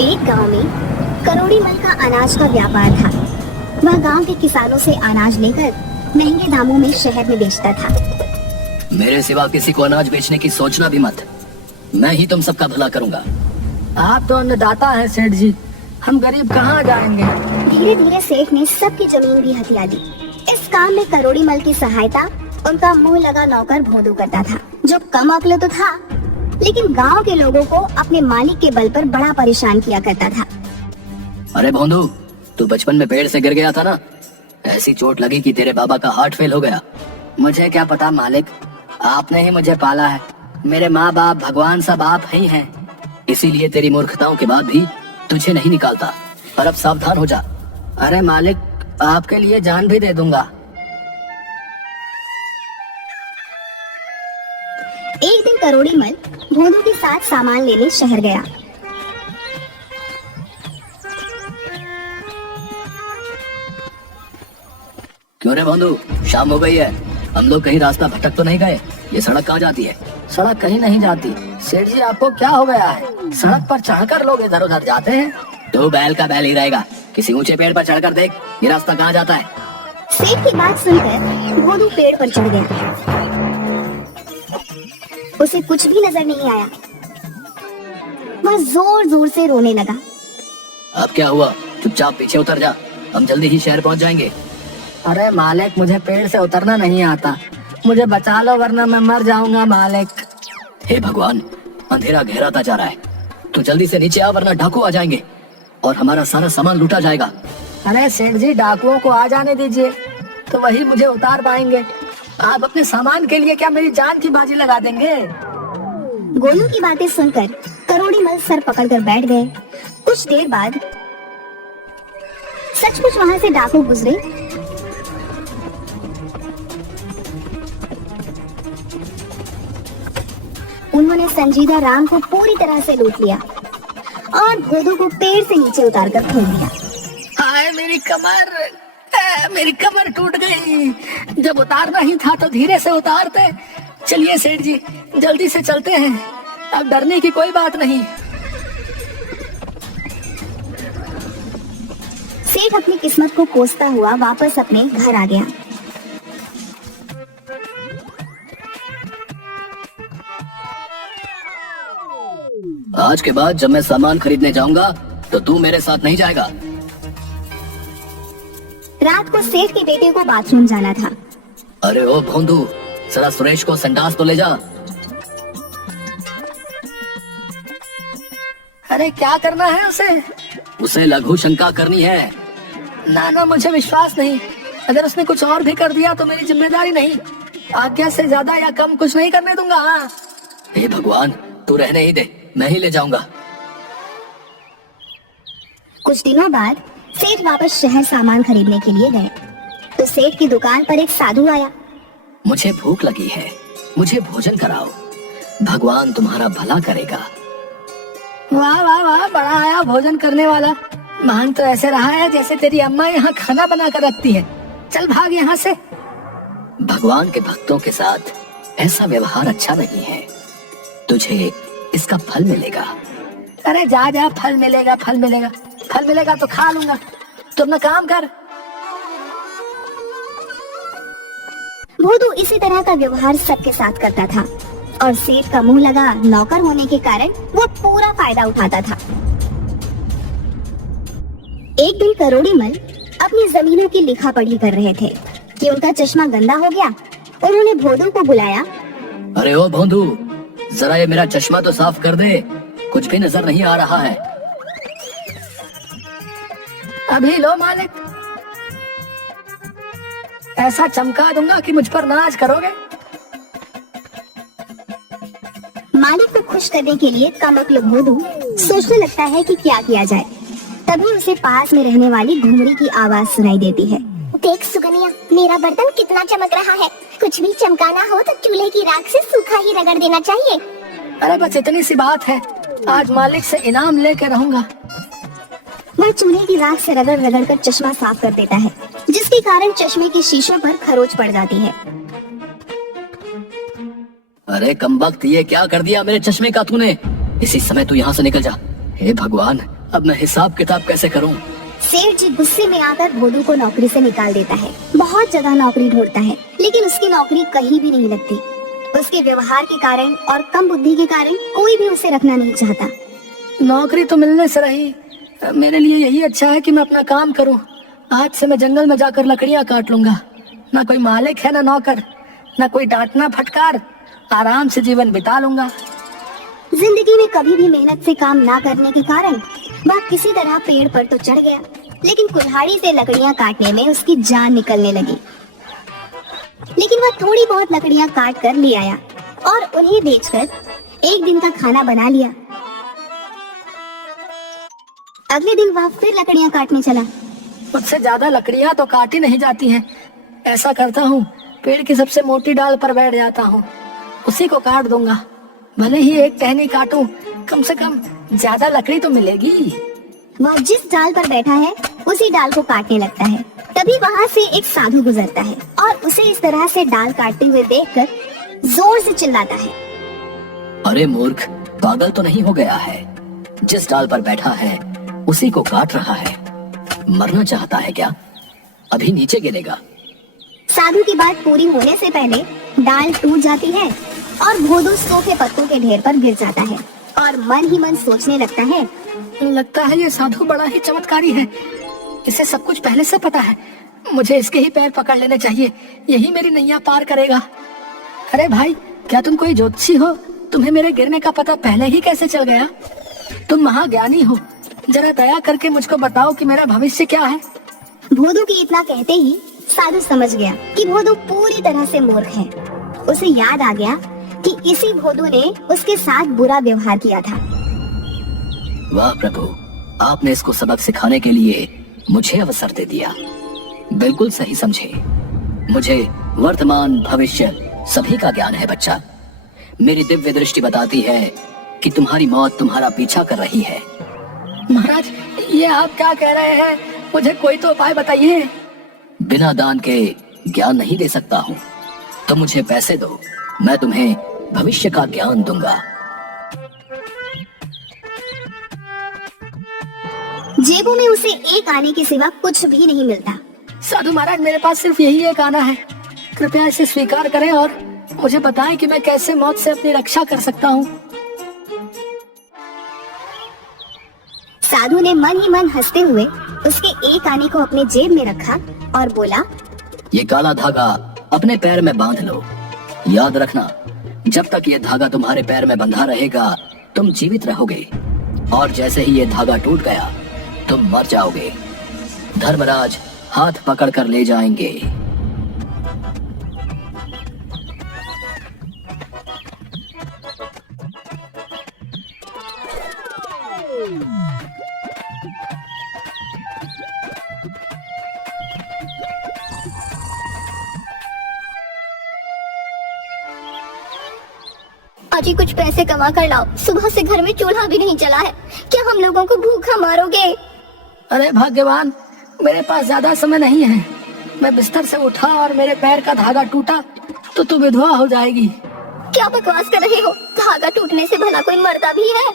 एक गांव में करोड़ी मल का अनाज का व्यापार था। वह गांव के किसानों से अनाज लेकर महंगे दामों में शहर में बेचता था। मेरे सिवा किसी को अनाज बेचने की सोचना भी मत। मैं ही तुम सबका भला करूंगा। आप तो अन्नदाता हैं सेठ जी, हम गरीब कहाँ जाएंगे। धीरे धीरे सेठ ने सबकी जमीन भी हथिया दी। इस काम में करोड़ी मल की सहायता उनका मुंह लगा नौकर भोंदू करता था, जो कम अक्ल तो था लेकिन गांव के लोगों को अपने मालिक के बल पर बड़ा परेशान किया करता था। अरे भोंदू, तू बचपन में पेड़ से गिर गया था ना, ऐसी चोट लगी कि तेरे बाबा का हार्ट फेल हो गया। मुझे क्या पता मालिक, आपने ही मुझे पाला है। मेरे माँ बाप भगवान सब आप ही हैं। इसीलिए तेरी मूर्खताओं के बाद भी तुझे नहीं निकालता। पर अब सावधान हो जा। अरे मालिक, आपके लिए जान भी दे दूंगा। एक दिन करोड़ी मल भोंदू के साथ सामान लेने शहर गया। क्यों रे भोंदू, शाम हो गई है, हम लोग कहीं रास्ता भटक तो नहीं गए? ये सड़क कहाँ जाती है? सड़क कहीं नहीं जाती। सेठ जी आपको क्या हो गया है? सड़क पर चढ़कर लोग इधर उधर जाते हैं। तू बैल का बैल ही रहेगा। किसी ऊंचे पेड़ पर चढ़कर देख, ये रास्ता कहाँ जाता है। सेठ की बात सुनकर भोंदू पेड़ पर चढ़ गया। उसे कुछ भी नजर नहीं आया। वह जोर जोर से रोने लगा। अब क्या हुआ? चुपचाप पीछे उतर जा, हम जल्दी ही शहर पहुंच जाएंगे। अरे मालिक, मुझे पेड़ से उतरना नहीं आता। मुझे बचा लो वरना मैं मर जाऊंगा मालिक। हे भगवान, अंधेरा गहराता जा रहा है। तू जल्दी से नीचे आ वरना डाकू आ जाएंगे और हमारा सारा सामान लूटा जाएगा। अरे सेठ जी, डाकुओं को आ जाने दीजिए, तो वही मुझे उतार पाएंगे। आप अपने सामान के लिए क्या मेरी जान की बाजी लगा देंगे? गोलू की बातें सुनकर करोड़ी मल सर पकड़कर बैठ गए। कुछ देर बाद सचमुच वहां से डाकू गुजरे। उन्होंने संजीदा राम को पूरी तरह से लूट लिया और भोंदू को पेड़ से नीचे उतारकर फेंक दिया। हाय मेरी कमर टूट गई। जब उतारना ही था तो धीरे से उतारते। चलिए सेठ जी, जल्दी से चलते हैं, अब डरने की कोई बात नहीं। सेठ अपनी किस्मत को कोसता हुआ वापस अपने घर आ गया। आज के बाद जब मैं सामान खरीदने जाऊंगा तो तू मेरे साथ नहीं जाएगा। रात को सेठ के बेटे को बाथरूम जाना था। अरे ओ भोंदू, जरा सुरेश को संडास तो ले जा। अरे क्या करना है उसे? उसे लघु शंका करनी है। ना, मुझे विश्वास नहीं। अगर उसने कुछ और भी कर दिया तो मेरी जिम्मेदारी नहीं। आज्ञा से ज्यादा या कम कुछ नहीं करने दूंगा। हाँ। हे भगवान, तू रहने ही दे, मैं ही ले जाऊंगा। कुछ दिनों बाद सेठ वापस शहर सामान खरीदने के लिए गए तो सेठ की दुकान पर एक साधु आया। मुझे भूख लगी है, मुझे भोजन कराओ, भगवान तुम्हारा भला करेगा। वाह वाह वाह, बड़ा आया भोजन करने वाला। मान तो ऐसे रहा है जैसे तेरी अम्मा यहाँ खाना बना कर रखती है। चल भाग यहाँ से। भगवान के भक्तों के साथ ऐसा व्यवहार अच्छा नहीं है। तुझे इसका फल मिलेगा। अरे जा, फल मिलेगा तो खा लूंगा। तू अपना काम कर। भोंदू इसी तरह का व्यवहार सबके साथ करता था और सेठ का मुंह लगा नौकर होने के कारण वो पूरा फायदा उठाता था। एक दिन करोड़ी मल अपनी जमीनों की लिखा पढ़ी कर रहे थे कि उनका चश्मा गंदा हो गया। उन्होंने भोंदू को बुलाया। अरे ओ भोंदू, जरा ये मेरा चश्मा तो साफ कर दे, कुछ भी नजर नहीं आ रहा है। अभी लो मालिक, ऐसा चमका दूंगा कि मुझ पर नाज करोगे। मालिक को खुश करने के लिए कमअक्ल भोंदू सोचने लगता है कि क्या किया जाए। तभी उसे पास में रहने वाली घुमरी की आवाज सुनाई देती है। देख सुगनिया, मेरा बर्तन कितना चमक रहा है। कुछ भी चमकाना हो तो चूल्हे की राख से सूखा ही रगड़ देना चाहिए। अरे बस इतनी सी बात है, आज मालिक से इनाम लेके रहूंगा। वह चूल्हे की राख से रगड़ रगड़ कर चश्मा साफ कर देता है, जिसके कारण चश्मे के शीशों पर खरोच पड़ जाती है। अरे कमबख्त, ये क्या कर दिया मेरे चश्मे का तूने? इसी समय तू यहाँ से निकल जा। हे भगवान, अब मैं हिसाब किताब कैसे करूं? सेठ जी गुस्से में आकर भोदू को नौकरी से निकाल देता है। बहुत जगह नौकरी ढूंढता है, लेकिन उसकी नौकरी कहीं भी नहीं लगती। उसके व्यवहार के कारण और कम बुद्धि के कारण कोई भी उसे रखना नहीं चाहता। नौकरी तो मिलने से रही, मेरे लिए यही अच्छा है कि मैं अपना काम करूं। आज से मैं जंगल में जाकर लकड़ियां काट लूंगा। ना कोई मालिक है ना नौकर, ना कोई डांटना फटकार, आराम से जीवन बिता लूंगा। जिंदगी में कभी भी मेहनत से काम ना करने के कारण वह किसी तरह पेड़ पर तो चढ़ गया, लेकिन कुल्हाड़ी से लकड़ियां काटने में उसकी जान निकलने लगी। लेकिन वह थोड़ी बहुत लकड़ियां काट कर ले आया और उन्हें बेचकर एक दिन का खाना बना लिया। अगले दिन वह फिर लकड़ियां काटने चला। मुझसे ज्यादा लकड़ियां तो काटी नहीं जाती हैं। ऐसा करता हूँ, पेड़ की सबसे मोटी डाल पर बैठ जाता हूँ, उसी को काट दूंगा। भले ही एक टहनी काटूं, कम से कम ज्यादा लकड़ी तो मिलेगी। वह जिस डाल पर बैठा है उसी डाल को काटने लगता है। तभी वहाँ से एक साधु गुजरता है और उसे इस तरह से डाल काटते हुए देखकर जोर से चिल्लाता है, अरे मूर्ख, पागल तो नहीं हो गया है? जिस डाल पर बैठा है उसी को काट रहा है। मरना चाहता है क्या? अभी नीचे गिरेगा। साधु की बात पूरी होने से पहले डाल टूट जाती है और भोदू सूखे पत्तों के ढेर पर गिर जाता है और मन ही मन सोचने लगता है, लगता है ये साधु बड़ा ही चमत्कारी है। इसे सब कुछ पहले से पता है। मुझे इसके ही पैर पकड़ लेने चाहिए, यही मेरी नैया पार करेगा। अरे भाई, क्या तुम कोई ज्योतिषी हो? तुम्हें मेरे गिरने का पता पहले ही कैसे चल गया? तुम महाज्ञानी हो, जरा दया करके मुझको बताओ कि मेरा भविष्य क्या है। भोदू की इतना कहते ही साधु समझ गया कि भोदू पूरी तरह से मूर्ख है। उसे याद आ गया कि इसी भोदू ने उसके साथ बुरा व्यवहार किया था। वाह प्रभु, आपने इसको सबक सिखाने के लिए मुझे अवसर दे दिया। बिल्कुल सही समझे। मुझे वर्तमान भविष्य सभी का ज्ञान है बच्चा। मेरी दिव्य दृष्टि बताती है कि तुम्हारी मौत तुम्हारा पीछा कर रही है। महाराज, ये आप क्या कह रहे हैं? मुझे कोई तो उपाय बताइए। बिना दान के ज्ञान नहीं दे सकता हूँ। तो मुझे पैसे दो, मैं तुम्हें भविष्य का ज्ञान दूंगा। जेबों में उसे एक आने के सिवा कुछ भी नहीं मिलता। साधु महाराज, मेरे पास सिर्फ यही एक आना है। कृपया इसे स्वीकार करें और मुझे बताएं कि मैं कैसे मौत से अपनी रक्षा कर सकता हूँ। साधु ने मन ही मन हंसते हुए उसके एक आने को अपने जेब में रखा और बोला, ये काला धागा अपने पैर में बांध लो। याद रखना, जब तक ये धागा तुम्हारे पैर में बंधा रहेगा तुम जीवित रहोगे, और जैसे ही ये धागा टूट गया तुम मर जाओगे। धर्मराज हाथ पकड़कर ले जाएंगे। अजी, कुछ पैसे कमा कर लाओ। सुबह से घर में चूल्हा भी नहीं जला है। क्या हम लोगों को भूखा मारोगे? अरे भाग्यवान, मेरे पास ज्यादा समय नहीं है। मैं बिस्तर से उठा और मेरे पैर का धागा टूटा तो तू विधवा हो जाएगी। क्या बकवास कर रहे हो? धागा टूटने से भला कोई मरता भी है?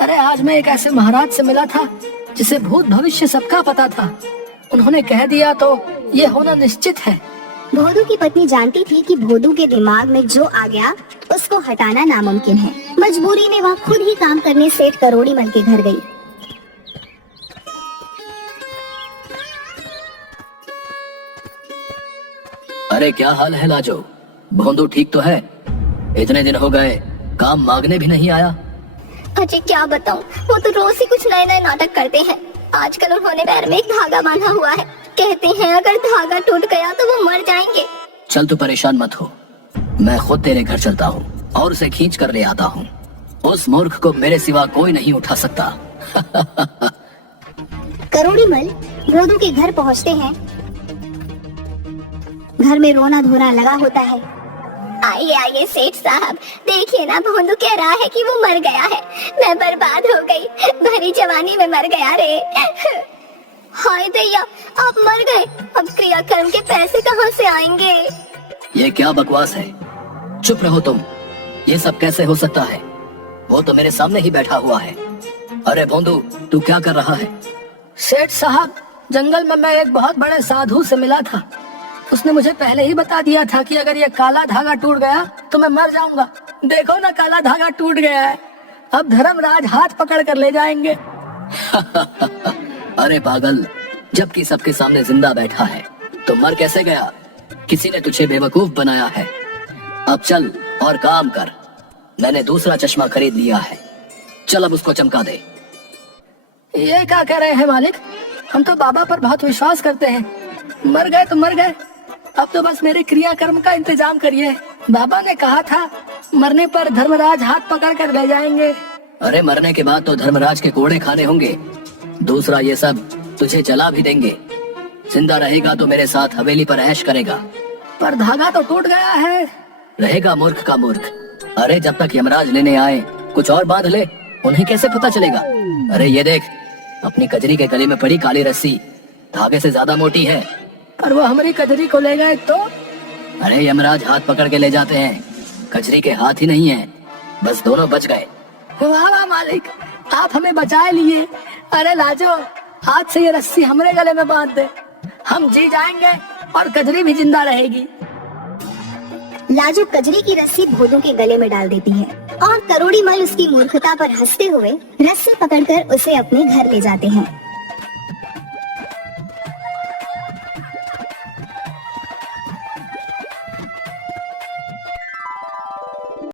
अरे आज मैं एक ऐसे महाराज से मिला था जिसे भूत भविष्य सबका पता था। उन्होंने कह दिया तो ये होना निश्चित है। भोदू की पत्नी जानती थी कि भोदू के दिमाग में जो आ गया उसको हटाना नामुमकिन है। मजबूरी में वह खुद ही काम करने सेठ करोड़ी मल के घर गई। अरे क्या हाल है लाजो? भोंदू ठीक तो है? इतने दिन हो गए, काम मांगने भी नहीं आया। अजी क्या बताऊं, वो तो रोज ही कुछ नए नए नाटक करते हैं। आजकल उन्होंने पैर में एक धागा बांधा हुआ है। कहते हैं अगर धागा टूट गया तो वो मर जाएंगे। चल तू परेशान मत हो, मैं खुद तेरे घर चलता हूँ और उसे खींच कर ले आता हूँ। उस मूर्ख को मेरे सिवा कोई नहीं उठा सकता। करोड़ी मल भोदू के घर पहुँचते हैं। घर में रोना धोना लगा होता है। आइए आइए सेठ साहब, देखिए ना, भोंदू कह रहा है कि वो मर गया है। मैं बर्बाद हो गई, भरी जवानी में मर गया रे। हाय दैया, आप मर गए। अब क्रियाकर्म के पैसे कहाँ से आएंगे? ये क्या बकवास है? चुप रहो तुम। ये सब कैसे हो सकता है? वो तो मेरे सामने ही बैठा हुआ है। अरे भोंदू, तू क्या कर रहा है? सेठ साहब, जंगल में मैं एक बहुत बड़े साधु से मिला था। उसने मुझे पहले ही बता दिया था कि अगर ये काला धागा टूट गया तो मैं मर जाऊंगा। देखो ना, काला धागा टूट गया है। अब धर्मराज हाथ पकड़ कर ले जाएंगे। अरे पागल, जबकि सबके सामने जिंदा बैठा है तो मर कैसे गया? किसी ने तुझे बेवकूफ बनाया है। अब चल और काम कर। मैंने दूसरा चश्मा खरीद लिया है। चल अब उसको चमका दे। ये क्या कह रहे हैं मालिक? हम तो बाबा पर बहुत विश्वास करते हैं। मर गए तो मर गए, अब तो बस मेरे क्रियाकर्म का इंतजाम करिए। बाबा ने कहा था मरने पर धर्मराज हाथ पकड़ कर ले जाएंगे। अरे मरने के बाद तो धर्मराज के कोड़े खाने होंगे। दूसरा, ये सब तुझे जला भी देंगे। जिंदा रहेगा तो मेरे साथ हवेली पर ऐश करेगा। पर धागा तो टूट गया है। रहेगा मूर्ख का मूर्ख। अरे जब तक यमराज लेने आए कुछ और बांध ले, उन्हें कैसे पता चलेगा? अरे ये देख, अपनी कजरी के गले में पड़ी काली रस्सी धागे से ज्यादा मोटी है। पर वो हमारी कजरी को ले गए तो? अरे यमराज हाथ पकड़ के ले जाते हैं, कजरी के हाथ ही नहीं है। बस दोनों बच गए। वाह वाह मालिक, आप हमें बचा लिए। अरे लाजो, आज से ये रस्सी हमारे गले में बांध दे। हम जी जाएंगे और कजरी भी जिंदा रहेगी। लाजो कजरी की रस्सी भोंदू के गले में डाल देती है और करोड़ी मल उसकी मूर्खता पर हंसते हुए रस्सी पकड़कर उसे अपने घर ले जाते हैं।